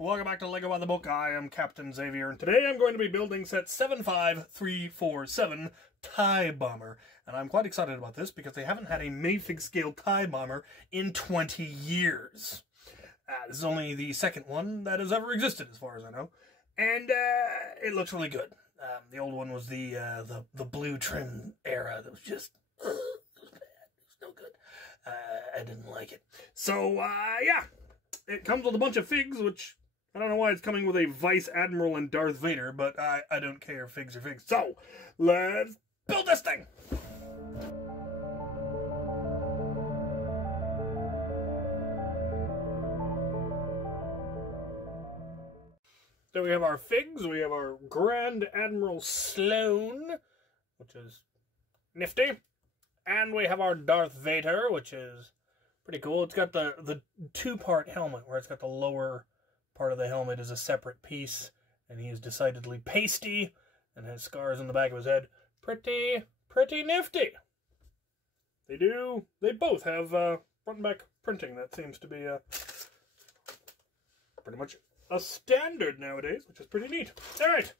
Welcome back to LEGO by the Book. I am Captain Xavier, and today I'm going to be building set 75347 TIE Bomber. And I'm quite excited about this because they haven't had a minifig scale TIE Bomber in 20 years. This is only the second one that has ever existed, as far as I know. And it looks really good. The old one was the blue trim era that was just... it was bad. It was no good. I didn't like it. So, yeah. It comes with a bunch of figs, which... I don't know why it's coming with a Vice Admiral and Darth Vader, but I don't care. Figs are figs. So, let's build this thing! So we have our figs, we have our Grand Admiral Sloane, which is nifty, and we have our Darth Vader, which is pretty cool. It's got the two-part helmet, where it's got the lower part of the helmet is a separate piece, and he is decidedly pasty and has scars on the back of his head. Pretty nifty. They both have front and back printing. That seems to be pretty much a standard nowadays, which is pretty neat. All right.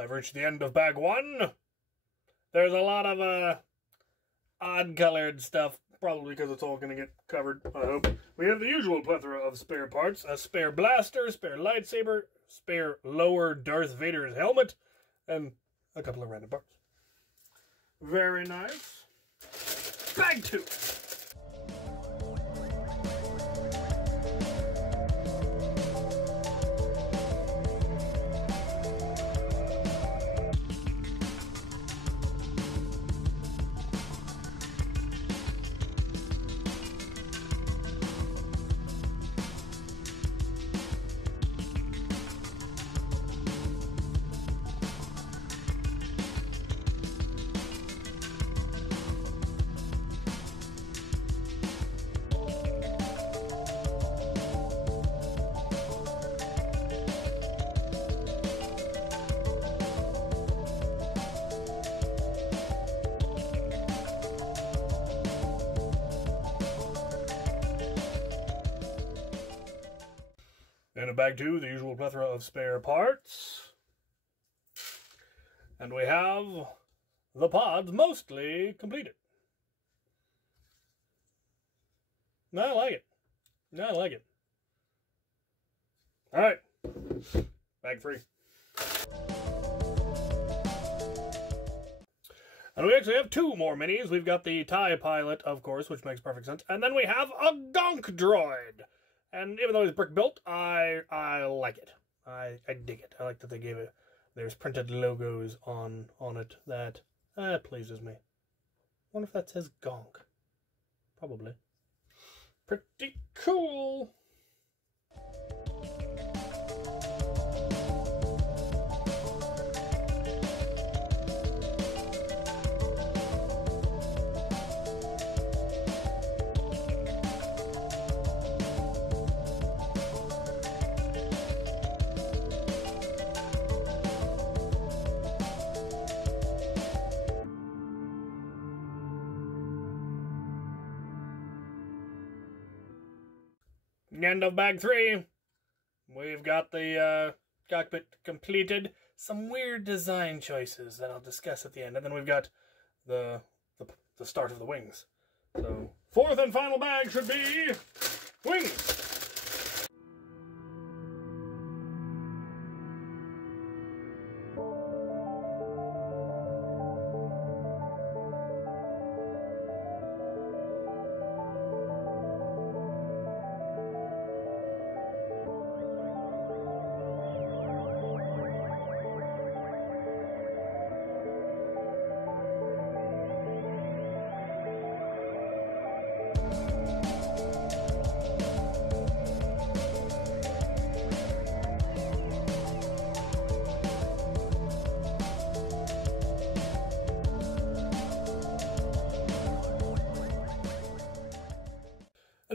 I've reached the end of bag one. There's a lot of odd-colored stuff, probably because it's all going to get covered, I hope. We have the usual plethora of spare parts. A spare blaster, spare lightsaber, spare lower Darth Vader's helmet, and a couple of random parts. Very nice. Bag two. And in bag two, the usual plethora of spare parts. And we have the pods mostly completed. I like it. I like it. All right. Bag three. And we actually have two more minis. We've got the TIE Pilot, of course, which makes perfect sense. And then we have a Gonk Droid. And even though it's brick built, I like it. I dig it. I like that they gave it. There's printed logos on it. That pleases me. I wonder if that says Gonk. Probably. Pretty cool. End of bag three. We've got the cockpit completed. Some weird design choices that I'll discuss at the end. And then we've got the start of the wings. So, fourth and final bag should be wings.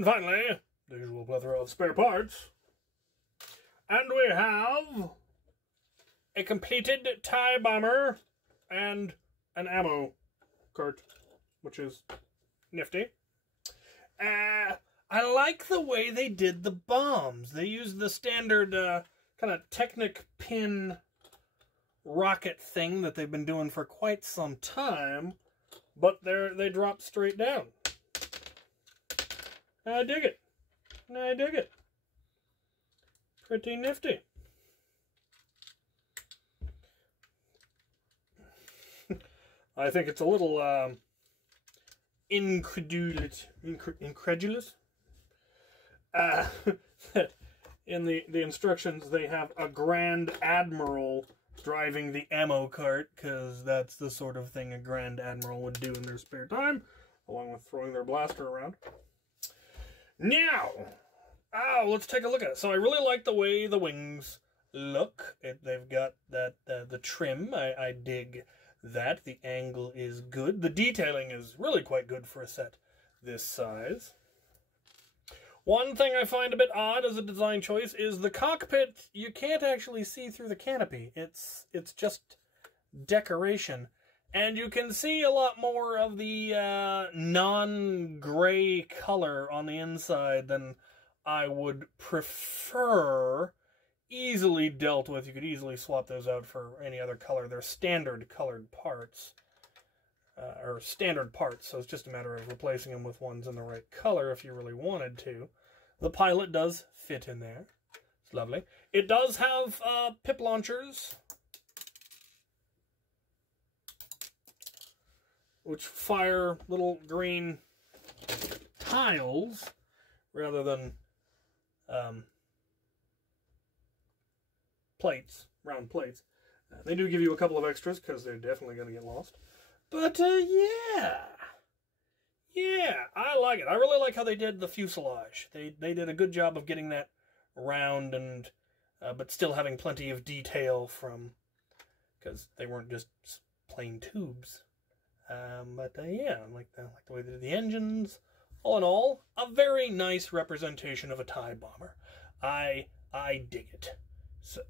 And finally, the usual plethora of spare parts. And we have a completed TIE bomber and an ammo cart, which is nifty. I like the way they did the bombs. They used the standard kind of Technic pin rocket thing that they've been doing for quite some time, but they drop straight down. I dig it. I dig it. Pretty nifty. I think it's a little incredulous. In the instructions, they have a Grand Admiral driving the ammo cart, because that's the sort of thing a Grand Admiral would do in their spare time, along with throwing their blaster around. Now, let's take a look at it. So I really like the way the wings look. They've got that the trim. I dig that. The angle is good. The detailing is really quite good for a set this size. One thing I find a bit odd as a design choice is the cockpit. You can't actually see through the canopy. It's just decoration. And you can see a lot more of the non-gray color on the inside than I would prefer. Easily dealt with. You could easily swap those out for any other color. They're standard colored parts. Or standard parts, so it's just a matter of replacing them with ones in the right color if you really wanted to. The pilot does fit in there. It's lovely. It does have pip launchers, which fire little green tiles rather than plates, round plates. They do give you a couple of extras because they're definitely going to get lost. But, yeah, I like it. I really like how they did the fuselage. They did a good job of getting that round and, but still having plenty of detail because they weren't just plain tubes. Yeah, I like the way they did the engines. All in all, a very nice representation of a TIE bomber. I dig it. So,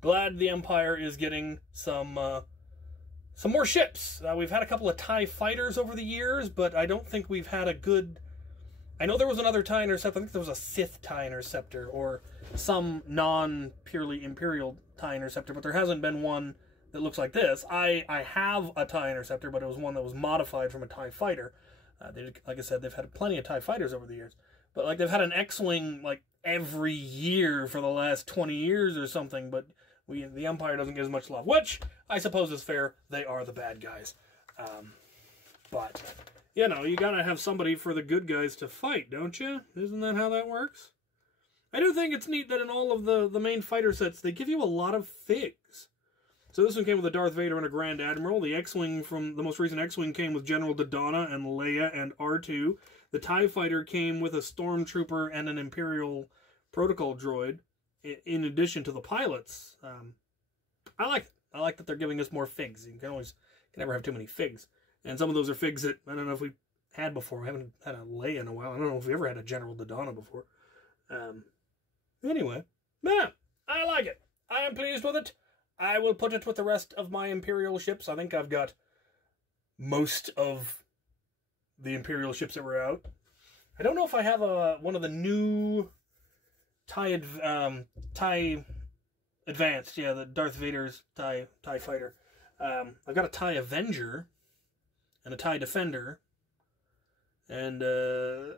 glad the Empire is getting some more ships. We've had a couple of TIE fighters over the years, but I don't think we've had a good... I know there was another TIE Interceptor. I think there was a Sith TIE Interceptor, or some non-purely Imperial TIE Interceptor, but there hasn't been one that looks like this. I have a TIE Interceptor, but it was one that was modified from a TIE fighter. Like I said, they've had plenty of TIE fighters over the years. But like they've had an X-Wing like every year for the last 20 years or something, but the Empire doesn't get as much love, which I suppose is fair. They are the bad guys. But, you know, you gotta have somebody for the good guys to fight, don't you? Isn't that how that works? I do think it's neat that in all of the main fighter sets, they give you a lot of figs. So this one came with a Darth Vader and a Grand Admiral. The X-Wing from the most recent X-Wing came with General Dodonna and Leia and R2. The TIE Fighter came with a Stormtrooper and an Imperial Protocol droid, in addition to the pilots. I like it. I like that they're giving us more figs. You can never have too many figs. And some of those are figs that I don't know if we had before. We haven't had a Leia in a while. I don't know if we ever had a General Dodonna before. Anyway, yeah, I like it. I am pleased with it. I will put it with the rest of my Imperial ships. I think I've got most of the Imperial ships that were out. I don't know if I have one of the new TIE Advanced. Yeah, the Darth Vader's TIE Fighter. I've got a TIE Avenger and a TIE Defender. And,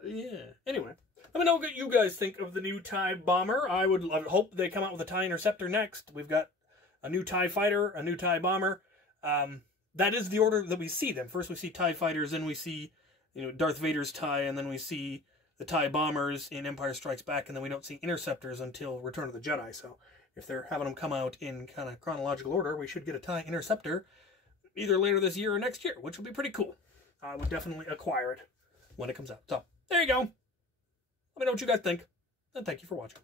yeah. Anyway, let me know what you guys think of the new TIE Bomber. I would hope they come out with a TIE Interceptor next. We've got a new TIE Fighter, a new TIE Bomber. That is the order that we see them. First we see TIE Fighters, then we see, Darth Vader's TIE, and then we see the TIE Bombers in Empire Strikes Back, and then we don't see Interceptors until Return of the Jedi. So if they're having them come out in kind of chronological order, we should get a TIE Interceptor either later this year or next year, which would be pretty cool. I would definitely acquire it when it comes out. So there you go. Let me know what you guys think, and thank you for watching.